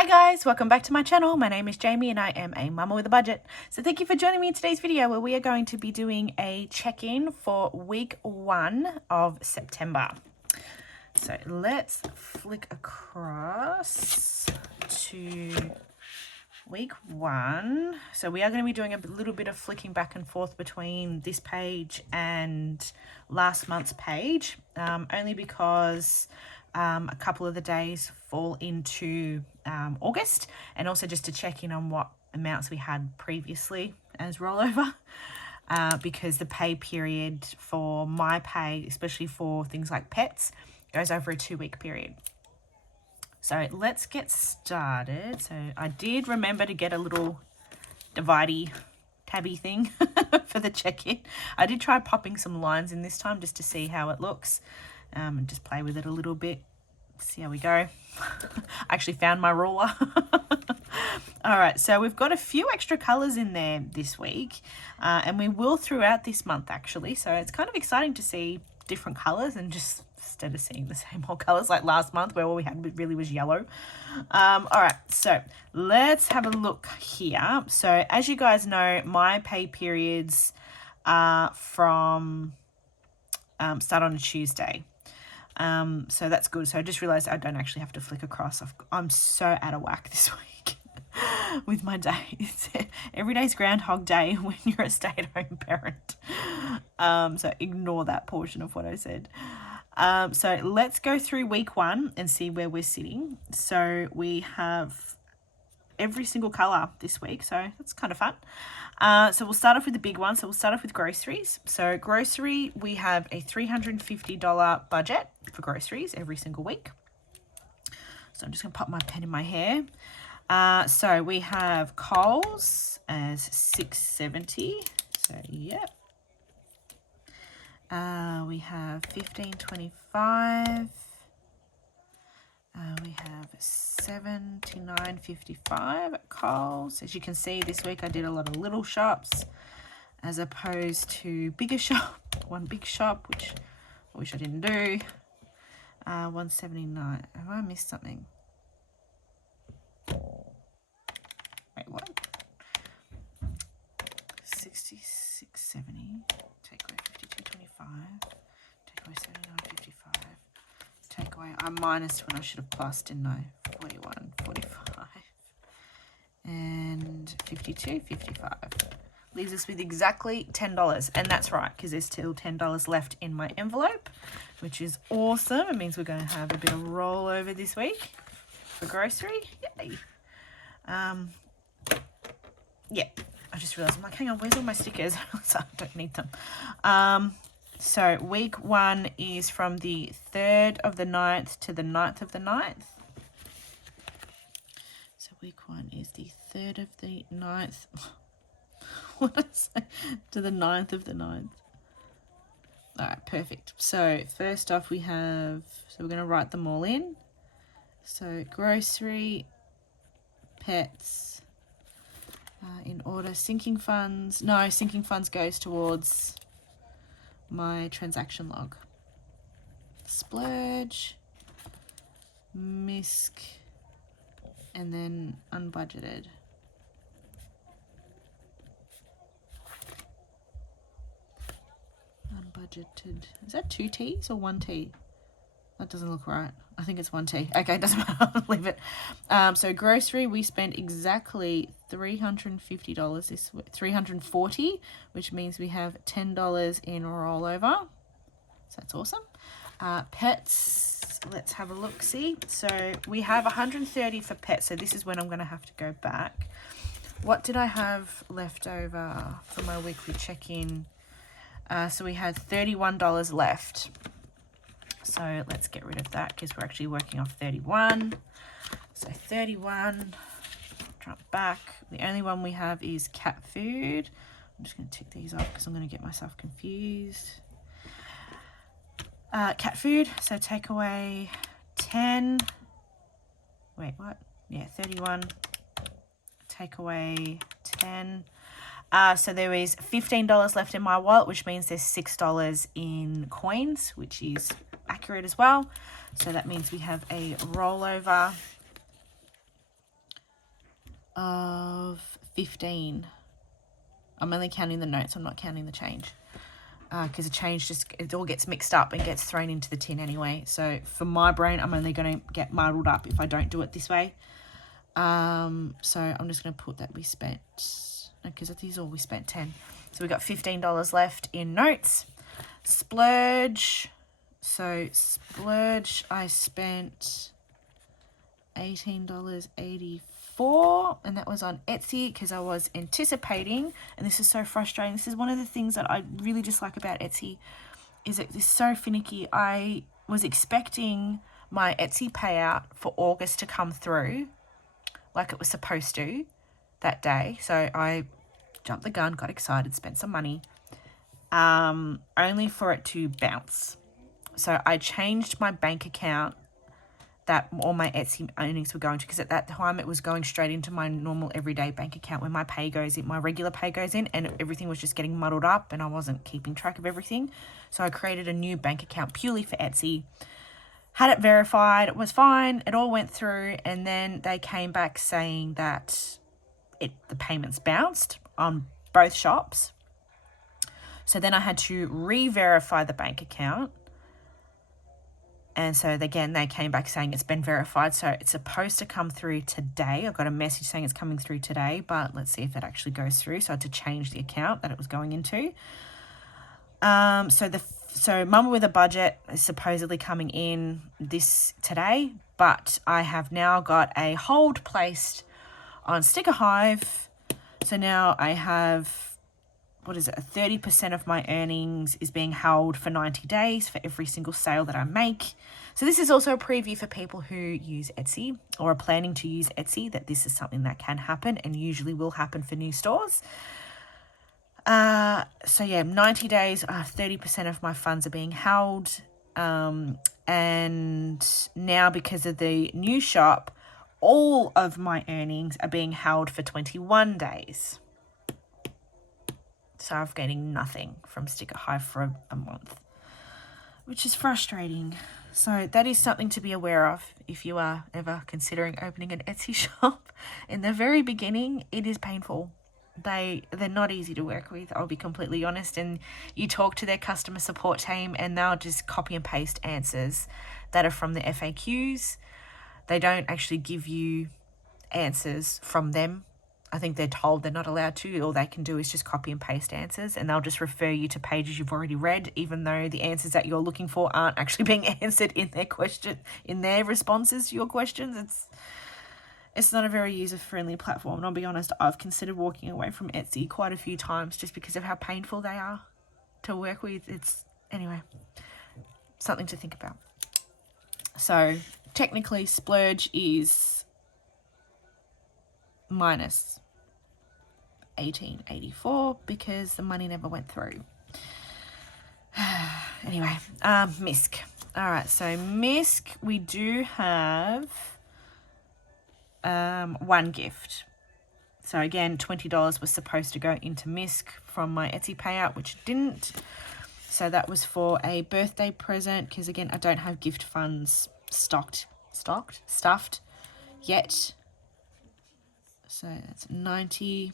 Hi guys, welcome back to my channel. My name is Jayme and I am a mama with a budget. So thank you for joining me in today's video where we are going to be doing a check-in for week 1 of September. So let's flick across to week 1. So we are going to be doing a little bit of flicking back and forth between this page and last month's page, only because a couple of the days fall into August, and also just to check in on what amounts we had previously as rollover, because the pay period for my pay, especially for things like pets, goes over a 2-week period. So let's get started. So I did remember to get a little dividey tabby thing for the check-in. I did try popping some lines in this time just to see how it looks, and just play with it a little bit, see how we go. I actually found my ruler. All right, so we've got a few extra colors in there this week, and we will throughout this month actually. So it's kind of exciting to see different colors and just instead of seeing the same old colors like last month where all we had really was yellow. All right, so let's have a look here. So as you guys know, my pay periods are from start on a Tuesday. So that's good. So I just realized I don't actually have to flick across. I'm so out of whack this week with my days. Every day's Groundhog Day when you're a stay-at-home parent. So ignore that portion of what I said. So let's go through week 1 and see where we're sitting. So we have every single color this week, so that's kind of fun. So we'll start off with the big one. So we'll start off with groceries. So grocery, we have a $350 budget for groceries every single week. So I'm just gonna pop my pen in my hair. So we have Coles as $6.70. So yep. We have $15.25. We have $79.55 at Coles. As you can see, this week I did a lot of little shops as opposed to bigger shop. One big shop, which I wish I didn't do. $179. Have I missed something? Wait, what? $66.70. Take away $52.25. Take away $79.55. Take away, I minus when I should have plus, didn't I? 41.45 and 52.55 leaves us with exactly $10, and that's right because there's still $10 left in my envelope, which is awesome. It means we're going to have a bit of rollover this week for grocery. Yay. Yeah, I just realized I'm like, hang on, where's all my stickers? So I don't need them. So week 1 is from the 3rd of the 9th to the 9th of the 9th. So week 1 is the 3rd of the 9th. What did I say? To the 9th of the 9th. All right, perfect. So first off we have, so we're going to write them all in. So grocery, pets, in order, sinking funds. No, sinking funds goes towards my transaction log. Splurge, misc, and then unbudgeted. Unbudgeted. Is that 2 T's or 1 T? That doesn't look right. I think it's 1 T. Okay, doesn't matter. Leave it. So grocery, we spent exactly $350 this week, $340, which means we have $10 in rollover. So that's awesome. Pets, let's have a look. See, so we have $130 for pets. So this is when I'm going to have to go back. What did I have left over for my weekly check-in? So we had $31 left. So let's get rid of that because we're actually working off 31. So 31, jump back. The only one we have is cat food. I'm just going to tick these off because I'm going to get myself confused. Cat food, so take away 10. Wait, what? Yeah, 31. Take away 10. So there is $15 left in my wallet, which means there's $6 in coins, which is accurate as well. So that means we have a rollover of 15. I'm only counting the notes, I'm not counting the change. Because the change it all gets mixed up and gets thrown into the tin anyway. So for my brain, I'm only going to get muddled up if I don't do it this way. So I'm just going to put that we spent, because this is all we spent, 10. So we got $15 left in notes. Splurge. So splurge, I spent $18.84, and that was on Etsy because I was anticipating, and this is so frustrating. This is one of the things that I really dislike about Etsy, is it's so finicky. I was expecting my Etsy payout for August to come through like it was supposed to that day. So I jumped the gun, got excited, spent some money, only for it to bounce. So I changed my bank account that all my Etsy earnings were going to, because at that time it was going straight into my normal everyday bank account when my pay goes in, my regular pay goes in, and everything was just getting muddled up and I wasn't keeping track of everything. So I created a new bank account purely for Etsy, had it verified, it was fine, it all went through, and then they came back saying that the payments bounced on both shops. So then I had to re-verify the bank account. And so again, they came back saying it's been verified. So it's supposed to come through today. I got a message saying it's coming through today, but let's see if it actually goes through. So I had to change the account that it was going into. So Mumma with a Budget is supposedly coming in today, but I have now got a hold placed on Sticker Hive. So now I have, 30% of my earnings is being held for 90 days for every single sale that I make. So this is also a preview for people who use Etsy or are planning to use Etsy, that this is something that can happen and usually will happen for new stores. So yeah, 90 days, 30% of my funds are being held. And now because of the new shop, all of my earnings are being held for 21 days. So I'm getting nothing from Sticker Hive for a month, which is frustrating. So that is something to be aware of if you are ever considering opening an Etsy shop. In the very beginning, it is painful. They're not easy to work with, I'll be completely honest. And you talk to their customer support team and they'll just copy and paste answers that are from the FAQs. They don't actually give you answers from them. I think they're told they're not allowed to. All they can do is just copy and paste answers, and they'll just refer you to pages you've already read, even though the answers that you're looking for aren't actually being answered in their responses to your questions. It's not a very user-friendly platform, and I'll be honest, I've considered walking away from Etsy quite a few times just because of how painful they are to work with. Anyway, something to think about. So technically, Splurge is minus $18.84 because the money never went through. Anyway, MISC. All right, so MISC, we do have one gift. So again, $20 was supposed to go into MISC from my Etsy payout, which it didn't. So that was for a birthday present, because again, I don't have gift funds stuffed yet. So that's 90.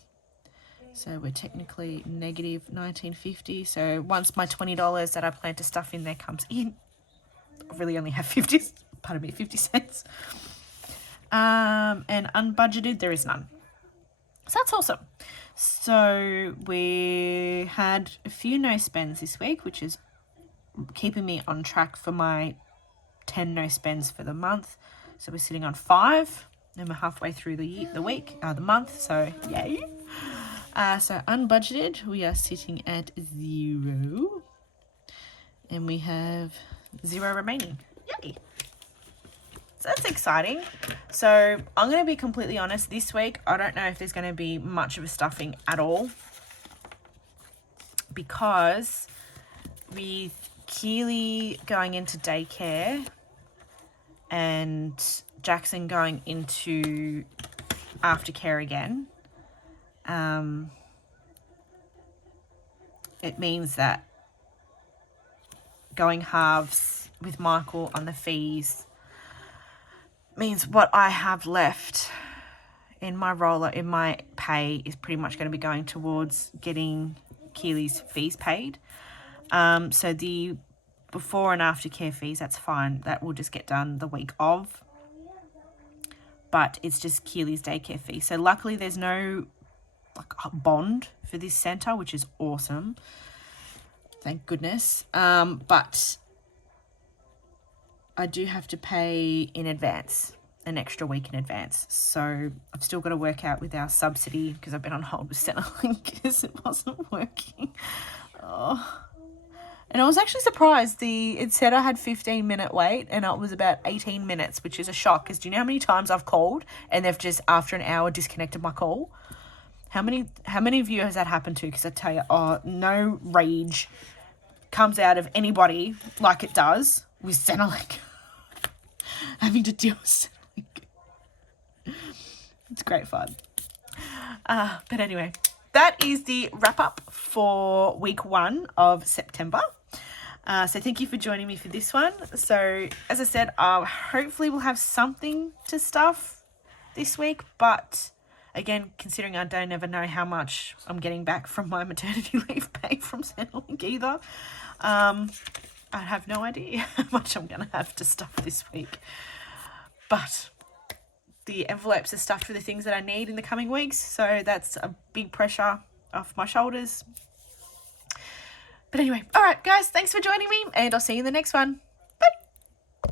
So we're technically negative 1950. So once my $20 that I plan to stuff in there comes in, I really only have 50 cents. And unbudgeted, there is none. So that's awesome. So we had a few no spends this week, which is keeping me on track for my 10 no spends for the month. So we're sitting on 5. And we're halfway through the month, so yay. So unbudgeted, we are sitting at 0. And we have 0 remaining. Yay. So that's exciting. So I'm going to be completely honest, this week, I don't know if there's going to be much of a stuffing at all. Because with Keely going into daycare and Jackson going into aftercare again, it means that going halves with Michael on the fees means what I have left in my roller, in my pay, is pretty much going to be going towards getting Keely's fees paid. So the before and after care fees, that's fine. That will just get done the week of. But it's just Keely's daycare fee. So luckily there's no like bond for this centre, which is awesome. Thank goodness. But I do have to pay in advance, an extra week in advance. So I've still got to work out with our subsidy because I've been on hold with Centrelink because it wasn't working. Oh. And I was actually surprised. It said I had 15-minute wait and it was about 18 minutes, which is a shock because do you know how many times I've called and they've just after an hour disconnected my call? How many of you has that happened to? Because I tell you, no rage comes out of anybody like it does with Centrelink. Having to deal with Centrelink. It's great fun. But anyway, that is the wrap up for week 1 of September. So thank you for joining me for this one. So as I said, hopefully we'll have something to stuff this week. But again, considering I don't ever know how much I'm getting back from my maternity leave pay from Centrelink either, I have no idea how much I'm going to have to stuff this week. But the envelopes are stuffed for the things that I need in the coming weeks. So that's a big pressure off my shoulders. But anyway, all right, guys, thanks for joining me and I'll see you in the next one.